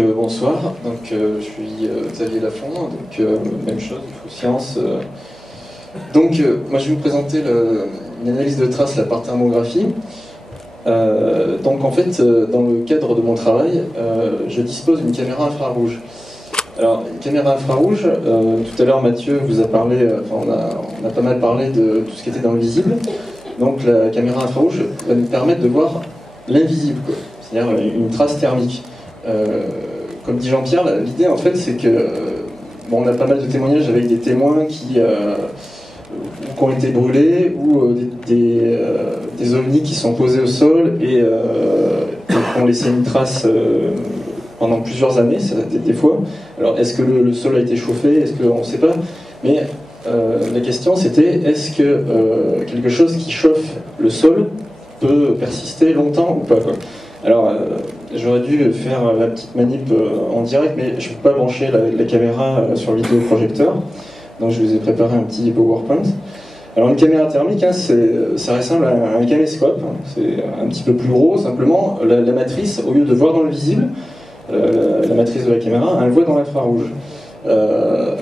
Bonsoir, je suis Xavier Lafont, même chose, Infosciences. Moi je vais vous présenter une analyse de traces par thermographie. En fait, dans le cadre de mon travail, je dispose d'une caméra infrarouge. Alors, une caméra infrarouge, tout à l'heure Mathieu vous a parlé, on a pas mal parlé de tout ce qui était dans le visible. Donc la caméra infrarouge va nous permettre de voir l'invisible, c'est-à-dire une trace thermique. Comme dit Jean-Pierre, l'idée en fait c'est que on a pas mal de témoignages avec des témoins qui ont été brûlés ou des ovnis qui sont posés au sol et qui ont laissé une trace pendant plusieurs années, des fois. Alors est-ce que le sol a été chauffé? Est-ce qu'on ne sait pas? Mais la question c'était, est-ce que quelque chose qui chauffe le sol peut persister longtemps ou pas, quoi? Alors j'aurais dû faire la petite manip en direct, mais je ne peux pas brancher la caméra sur le vidéoprojecteur, donc je vous ai préparé un petit PowerPoint. Alors une caméra thermique, ça ressemble à un caméscope, c'est un petit peu plus gros, simplement la matrice, au lieu de voir dans le visible, la matrice de la caméra, elle voit dans l'infrarouge.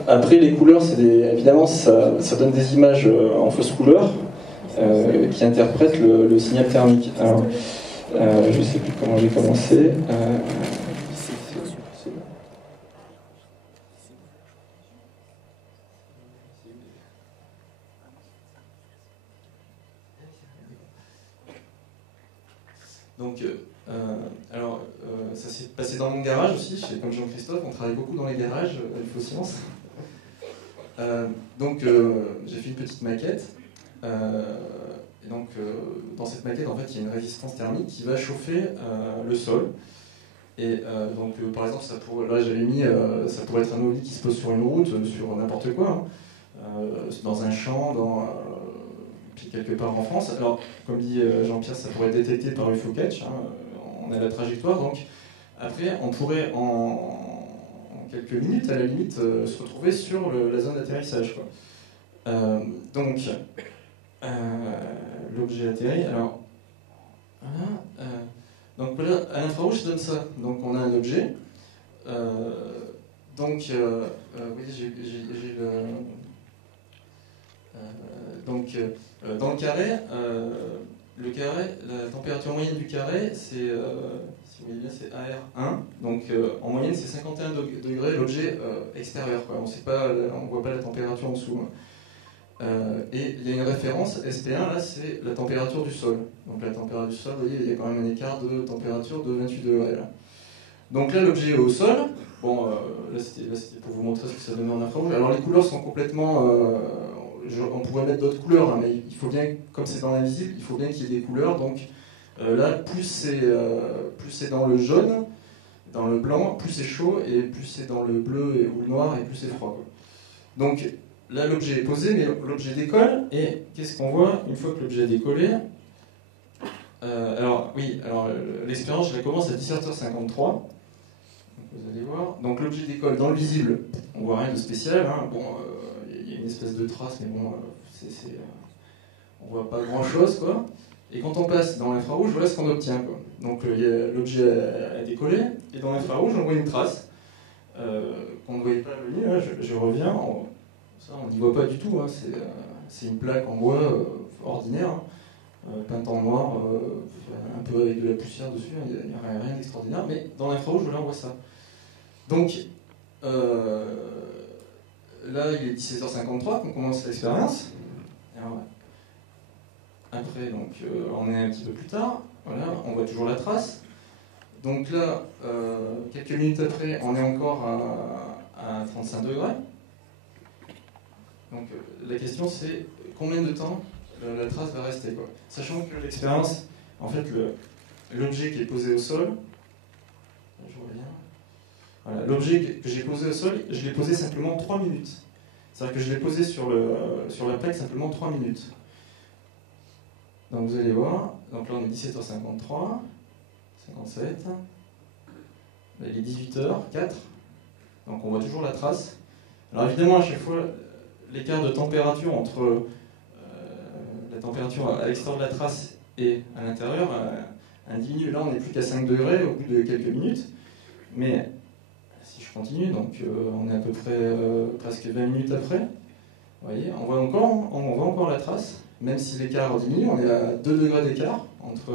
Après les couleurs, évidemment ça donne des images en fausse couleur qui interprètent le signal thermique. Alors, je ne sais plus comment j'ai commencé. Ça s'est passé dans mon garage aussi, comme Jean-Christophe, on travaille beaucoup dans les garages à Infosciences. J'ai fait une petite maquette. Dans cette maquette, en fait, il y a une résistance thermique qui va chauffer le sol. Et par exemple, là j'avais mis, ça pourrait être un ovni qui se pose sur une route, sur n'importe quoi, dans un champ, puis quelque part en France. Alors, comme dit Jean-Pierre, ça pourrait être détecté par UFOCatch, on a la trajectoire, donc après, on pourrait en quelques minutes, à la limite, se retrouver sur la zone d'atterrissage, quoi. L'objet atterrit, alors voilà, donc là, à l'infrarouge, ça donne ça. Donc on a un objet. Oui, j'ai le. Dans le carré, la température moyenne du carré, c'est, si vous voyez bien, c'est AR1. Donc en moyenne, c'est 51 degrés l'objet extérieur, quoi. On ne voit pas la température en dessous. Et il y a une référence, ST1, là c'est la température du sol. Donc la température du sol, vous voyez, il y a quand même un écart de température de 28 degrés. Là. Donc là, l'objet est au sol. Bon, là c'était pour vous montrer ce que ça donnait en infrarouge. Alors les couleurs sont complètement... on pourrait mettre d'autres couleurs, mais il faut bien, comme c'est dans l'invisible, il faut bien qu'il y ait des couleurs. Donc là, plus c'est dans le jaune, dans le blanc, plus c'est chaud, et plus c'est dans le bleu ou le noir, et plus c'est froid, quoi. Donc là, l'objet est posé, mais l'objet décolle, et qu'est-ce qu'on voit une fois que l'objet a décollé? L'expérience, je la commence à 17h53. Vous allez voir. Donc l'objet décolle dans le visible, on voit rien de spécial. Il y a une espèce de trace, mais bon, on voit pas grand-chose, quoi. Et quand on passe dans l'infrarouge, voilà ce qu'on obtient, quoi. Donc l'objet a décollé, et dans l'infrarouge, on voit une trace qu'on ne voyait pas venir. Là, je reviens. Ça, on n'y voit pas du tout. C'est une plaque en bois ordinaire, peinte en noir, un peu avec de la poussière dessus. Il n'y a rien d'extraordinaire. Mais dans l'infrarouge, voilà, on voit ça. Donc, là, il est 17h53 qu'on commence l'expérience. Après, on est un petit peu plus tard. Voilà, on voit toujours la trace. Donc là, quelques minutes après, on est encore à 35 degrés. Donc la question c'est combien de temps la trace va rester, quoi. Sachant que l'expérience, en fait, l'objet qui est posé au sol, je reviens. Voilà, l'objet que j'ai posé au sol, je l'ai posé simplement 3 minutes. C'est-à-dire que je l'ai posé sur la plaque simplement 3 minutes. Donc vous allez voir, donc là on est 17h53, 57, là il est 18h04, donc on voit toujours la trace. Alors évidemment à chaque fois, l'écart de température entre la température à l'extérieur de la trace et à l'intérieur diminue. Là on n'est plus qu'à 5 degrés au bout de quelques minutes, mais continue, donc on est à peu près presque 20 minutes après. Vous voyez, on voit encore la trace, même si l'écart diminue, on est à 2 degrés d'écart entre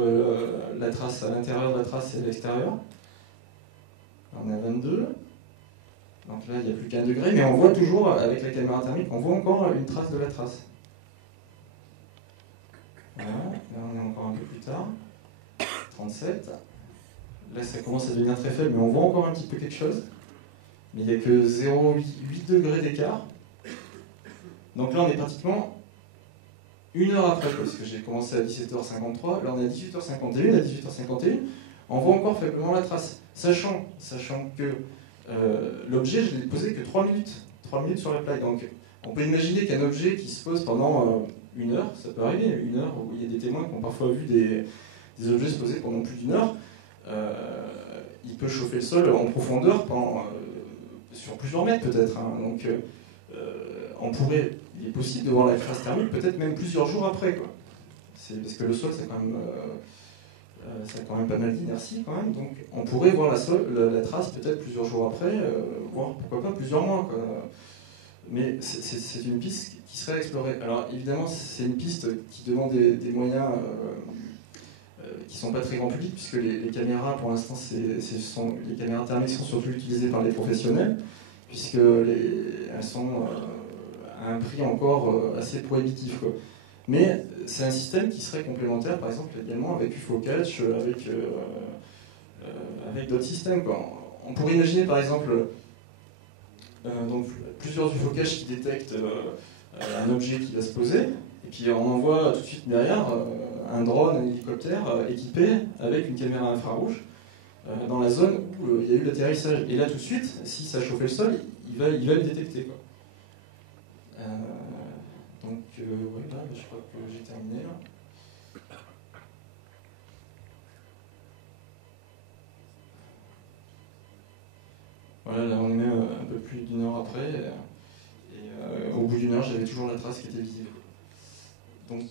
la trace à l'intérieur de la trace et à l'extérieur. On est à 22. Donc là, il n'y a plus qu'un degré, mais on voit toujours, avec la caméra thermique, on voit encore une trace de la trace. Voilà, là on est encore un peu plus tard. 37. Là, ça commence à devenir très faible, mais on voit encore un petit peu quelque chose. Mais il n'y a que 0,8 degrés d'écart. Donc là, on est pratiquement 1 heure après, parce que j'ai commencé à 17h53. Là, on est à 18h51. À 18h51, on voit encore faiblement la trace. Sachant que l'objet, je ne l'ai posé que 3 minutes. 3 minutes sur la plaque. Donc, on peut imaginer qu'un objet qui se pose pendant 1 heure, ça peut arriver, 1 heure, où il y a des témoins qui ont parfois vu des objets se poser pendant plus d'1 heure, il peut chauffer le sol en profondeur sur plusieurs mètres peut-être. Hein. Donc, il est possible de voir la trace thermique peut-être même plusieurs jours après. Quoi. Parce que le sol, ça a quand même pas mal d'inertie quand même. Donc, on pourrait voir la trace peut-être plusieurs jours après, voire pourquoi pas plusieurs mois. Quoi. Mais c'est une piste qui serait explorée. Alors évidemment, c'est une piste qui demande des moyens qui ne sont pas très grand public, puisque les caméras, pour l'instant, les caméras thermiques sont surtout utilisées par les professionnels, puisque elles sont à un prix encore assez prohibitif. Quoi. Mais c'est un système qui serait complémentaire, par exemple, également avec UFOCatch, avec d'autres systèmes. Quoi. On pourrait imaginer, par exemple, donc, plusieurs UFOCatch qui détectent un objet qui va se poser, et puis on envoie tout de suite derrière un drone, un hélicoptère équipé avec une caméra infrarouge dans la zone où il y a eu l'atterrissage. Et là, tout de suite, si ça chauffait le sol, il va le détecter. Quoi. Donc, voilà, je crois que j'ai terminé là. Voilà, là on est un peu plus d'1 heure après, et au bout d'1 heure, j'avais toujours la trace qui était visible. Donc,